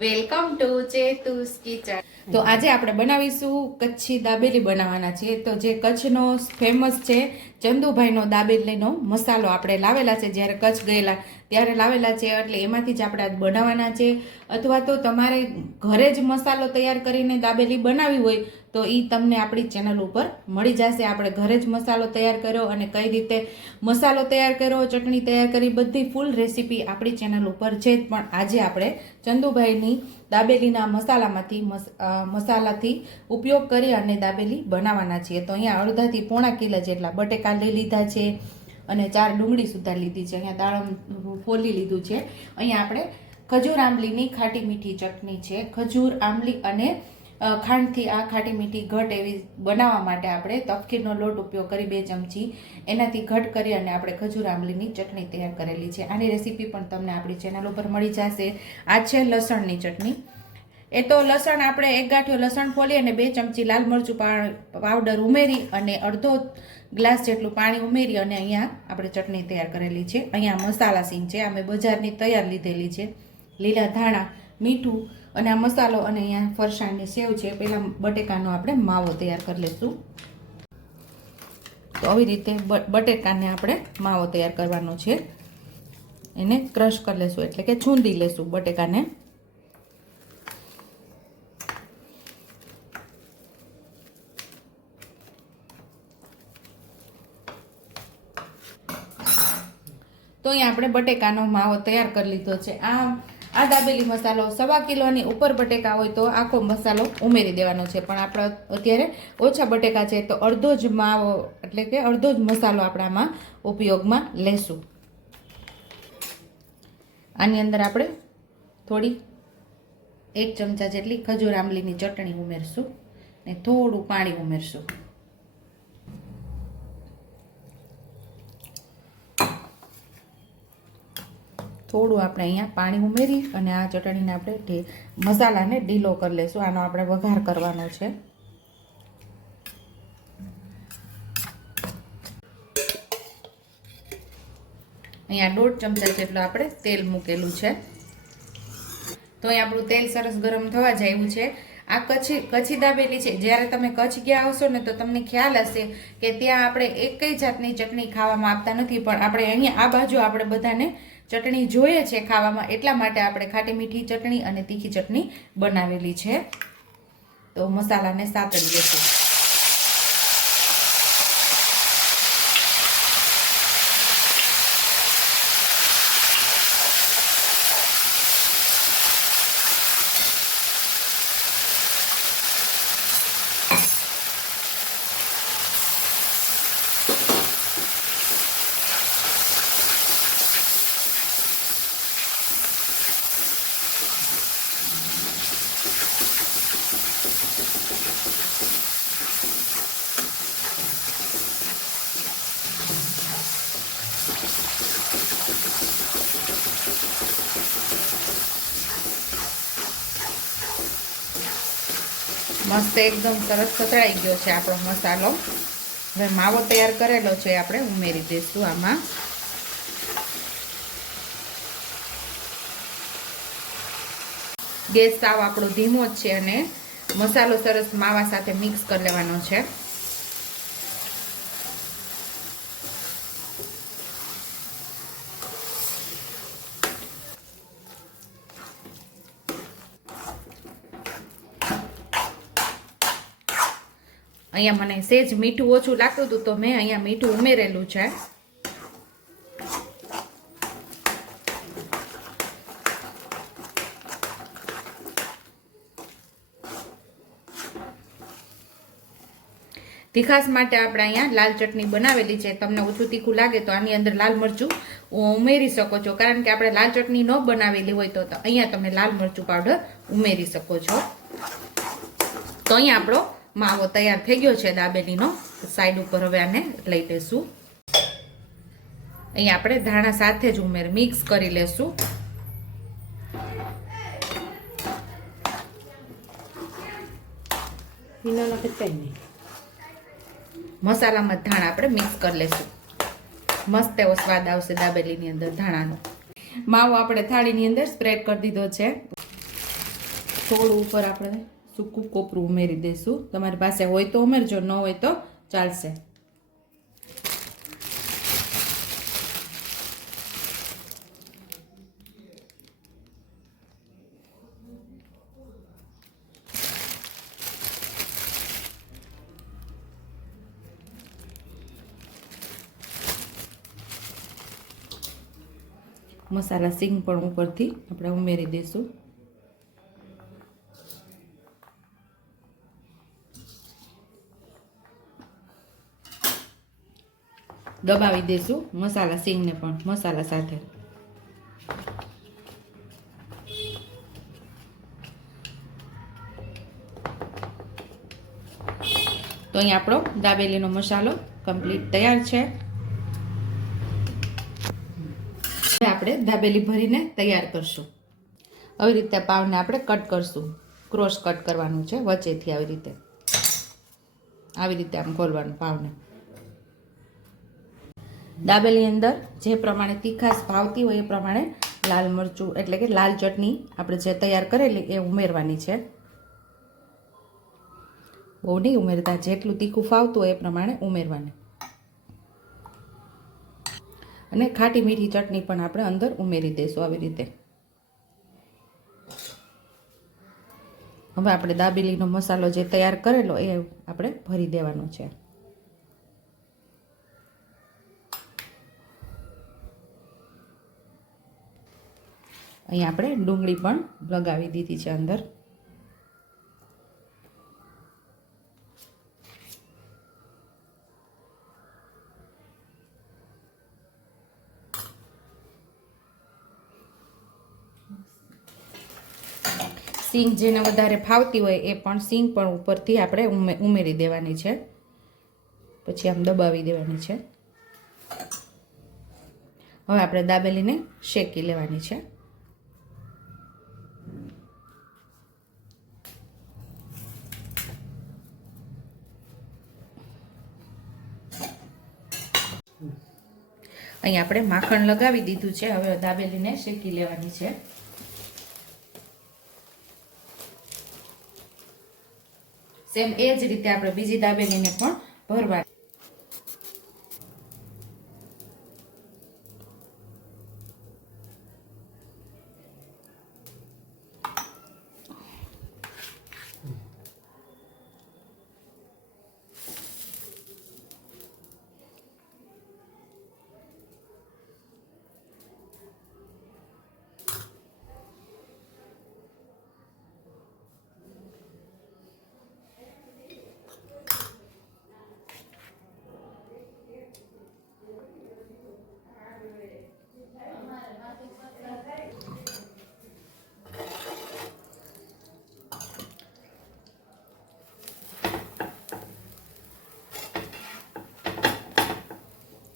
Welcome to ચેતુસ kitchen. તો આજે આપણે બનાવીશું કચ્છી દાબેલી બનાવવાના છે. તો જે કચ્છનો ફેમસ છે, ચંદુભાઈનો દાબેલીનો મસાલો આપણે લાવેલા છે. જ્યારે કચ્છ ગયેલા ત્યારે લાવેલા છે. એટલે એમાંથી જ આપણે બનાવવાના છે. અથવા તો તમારે ઘરે જ મસાલો તૈયાર કરીને દાબેલી બનાવી હોય તો એ તમને આપણી ચેનલ ઉપર મળી જશે. આપણે ઘરે જ મસાલો તૈયાર કર્યો અને કઈ રીતે મસાલો તૈયાર કર્યો, ચટણી તૈયાર કરી, બધી ફૂલ રેસીપી આપણી ચેનલ ઉપર છે. પણ આજે આપણે ચંદુભાઈની દાબેલીના મસાલામાંથી મસાલાથી ઉપયોગ કરી અને દાબેલી બનાવવાના છીએ. તો અહીંયા અડધાથી પોણા કિલો જેટલા બટેકા લઈ લીધા છે અને ચાર ડુંગળી સુધા લીધી છે. અહીંયા દાડમ ફોલી લીધું છે. અહીંયા આપણે ખજૂર આંબલીની ખાટી મીઠી ચટણી છે. ખજૂર, આંબલી અને ખાંડથી આ ખાટી મીઠી ઘટ એવી બનાવવા માટે આપણે તફકીરનો લોટ ઉપયોગ કરી બે ચમચી એનાથી ઘટ કરી અને આપણે ખજૂર આંબલીની ચટણી તૈયાર કરેલી છે. આની રેસીપી પણ તમને આપણી ચેનલ ઉપર મળી જશે. આ છે લસણની ચટણી. એ તો લસણ આપણે એક ગાંઠિયો લસણ ફોલી અને બે ચમચી લાલ મરચું પાવડર ઉમેરી અને અડધો ગ્લાસ જેટલું પાણી ઉમેરી અને અહીંયા આપણે ચટણી તૈયાર કરેલી છે. અહીંયા મસાલા સીંગ છે. અમે બજારની તૈયાર લીધેલી છે. લીલા ધાણા, મીઠું અને આ મસાલો અને અહીંયા ફરસાણની સેવ છે, પહેલાં બટેકાનો આપણે માવો તૈયાર કરી લઈશું તો આવી રીતે બટેકાને આપણે માવો તૈયાર કરવાનો છે. એને ક્રશ કરી લેશું, એટલે કે છૂંદી લેશું બટેકાને. તો અહીંયા આપણે બટેકાનો માવો તૈયાર કરી લીધો છે. આ આ દાબેલી મસાલો સવા કિલોની ઉપર બટેકા હોય તો આખો મસાલો ઉમેરી દેવાનો છે. પણ આપણે અત્યારે ઓછા બટેકા છે તો અડધો જ માવો, એટલે કે અડધો જ મસાલો આપણામાં ઉપયોગમાં લેશું. આની અંદર આપણે થોડી એક ચમચા જેટલી ખજૂર આંબલીની ચટણી ઉમેરશું ને થોડું પાણી ઉમેરશું. થોડું આપણે અહીંયા પાણી ઉમેરી અને આ ચટણીને આપણે મસાલાને ઢીલો કરી લઈશું આનો આપણે વઘાર કરવાનો છે. અહીંયા દોઢ ચમચા જેટલું આપણે તેલ મૂકેલું છે. તો અહીં આપણું તેલ સરસ ગરમ થવા જાય છે. આ કચ્છી કચ્છી દાબેલી છે. જ્યારે તમે કચ્છ ગયા હશો ને તો તમને ખ્યાલ હશે કે ત્યાં આપણે એકઈ જાતની ચટણી ખાવામાં આપતા નથી. પણ આપણે અહીંયા આ બાજુ આપણે બધાને ચટણી જોઈએ છે ખાવામાં, એટલા માટે આપણે ખાટી મીઠી ચટણી અને તીખી ચટણી બનાવેલી છે. તો મસાલાને સાતળી લઈશું મસ્ત એકદમ સરસ સતળાઈ ગયો છે આપણો મસાલો. હવે માવો તૈયાર કરેલો છે આપણે, ઉમેરી દઈશું આમાં. ગેસ સાવ આપણો ધીમો જ છે અને મસાલો સરસ માવા સાથે મિક્સ કરી લેવાનો છે. અહીંયા મને સેજ મીઠું ઓછું લાગતું હતું તો મેં અહીંયા મીઠું ઉમેરેલું છે. તીખાસ માટે આપણે અહીંયા લાલ ચટણી બનાવેલી છે. તમને ઓછું તીખું લાગે તો આની અંદર લાલ મરચું ઉમેરી શકો છો. કારણ કે આપણે લાલ ચટણી ન બનાવેલી હોય તો અહીંયા તમે લાલ મરચું પાવડર ઉમેરી શકો છો. તો અહીંયા આપણો માવો તૈયાર થઈ ગયો છે દાબેલીનો. સાઈડ ઉપર હવે આને લઈ લેશું. અહીંયા આપણે ધાણા સાથે જ ઉમેર મિક્સ કરી લેશું. મસાલામાં ધાણા આપણે મિક્સ કરી લેશું. મસ્ત એવો સ્વાદ આવશે દાબેલીની અંદર ધાણાનો. માવો આપણે થાળીની અંદર સ્પ્રેડ કરી દીધો છે. થોડું ઉપર આપણે સૂકું કોપરું ઉમેરી દઈશું તમારી પાસે હોય તો ઉમેરજો, ન હોય તો ચાલશે. મસાલા સિંગ પણ ઉપરથી આપણે ઉમેરી દઈશું દબાવી દઈશું મસાલા સિંગને પણ, મસાલા સાથે. તો અહીં આપણો દાબેલીનો મસાલો કમ્પ્લીટ તૈયાર છે. આપણે દાબેલી ભરીને તૈયાર કરશું. આવી રીતે પાવને આપણે કટ કરશું. ક્રોસ કટ કરવાનું છે વચ્ચેથી આવી રીતે. આવી રીતે આમ ખોલવાનું પાવને. દાબેલી અંદર જે પ્રમાણે તીખાશ ભાવતી હોય એ પ્રમાણે લાલ મરચું એટલે કે લાલ ચટણી આપણે જે તૈયાર કરેલી એ ઉમેરવાની છે. બહુ નહીં ઉમેરતા, જેટલું તીખું ફાવતું હોય એ પ્રમાણે ઉમેરવાની. અને ખાટી મીઠી ચટણી પણ આપણે અંદર ઉમેરી દઈશું આવી રીતે. હવે આપણે દાબેલીનો મસાલો જે તૈયાર કરેલો એ આપણે ભરી દેવાનો છે. અહીં આપણે ડુંગળી પણ લગાવી દીધી છે અંદર. સિંગ જેને વધારે ફાવતી હોય એ પણ સિંગ પણ ઉપરથી આપણે ઉમેરી દેવાની છે. પછી આમ દબાવી દેવાની છે. હવે આપણે દાબેલીને શેકી લેવાની છે. અહીં આપણે માખણ લગાવી દીધું છે. હવે દાબેલીને શેકી લેવાની છે. સેમ એ જ રીતે આપણે બીજી દાબેલીને પણ ભરવા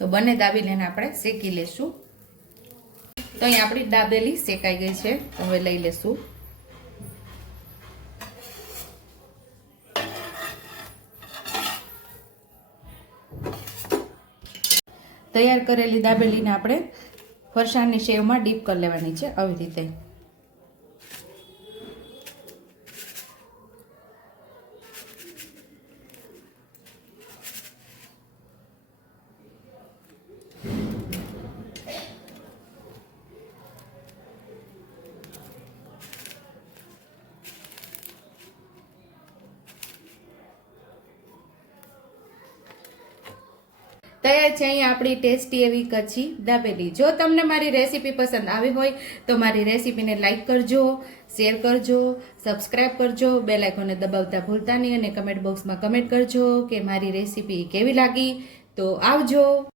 તો બંને દાબેલીને આપણે શેકી લેશું. તો અહીં આપણી દાબેલી શેકાઈ ગઈ છે. હવે લઈ લેશું. તૈયાર કરેલી દાબેલીને આપણે ફરસાણની શેવમાં ડીપ કરી લેવાની છે. આવી રીતે. તૈયાર છે અહીંયા આપણી ટેસ્ટી એવી કચ્છી દાબેલી. જો તમને મારી રેસીપી પસંદ આવી હોય, તો મારી રેસીપીને લાઇક કરજો, શેર કરજો, સબસ્ક્રાઇબ કરજો બે લાઇકોને દબાવતા ભૂલતા નહીં અને કમેન્ટ બોક્સમાં કમેન્ટ કરજો કે મારી રેસીપી કેવી લાગી. તો આવજો.